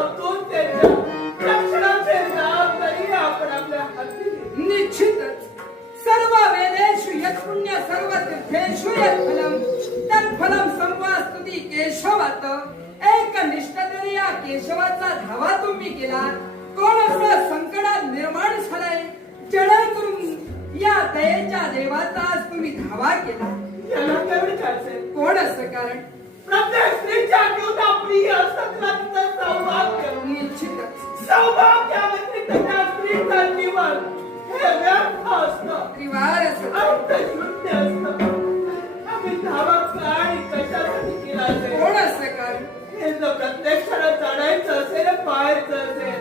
समजून त्यांच्या रक्षणाचे जबाबदारी आपण आपल्या हाती घेतली. निश्चितच सर्व वेदेषु यत् पुण्य सर्व तीर्थेषु यत् फलम तत्फलम संवास्तुती केशवात एकनिष्ठतेने या केशवाचा धावा तुम्ही केला. कोण असं संकटात निर्माण झालंय जेणेकरून या दयेच्या देवाचा आज तुम्ही धावा केला. याला केवढे असेल? कोण असं कारण? प्रत्येक स्त्रीच्या जीवनात प्रिय असण्याचं सौभाग्य. निश्चितच सौभाग्याव्यतिरिक्त त्या स्त्रीचं जीवन हे व्यर्थ असतं, त्रिवार असं अर्थशून्य असतं. आम्ही धावा का आणि कशासाठी केला असेल? कोण असं कारण? हे जर प्रत्यक्षाला जाणायचं असेल, पाहायचं असेल,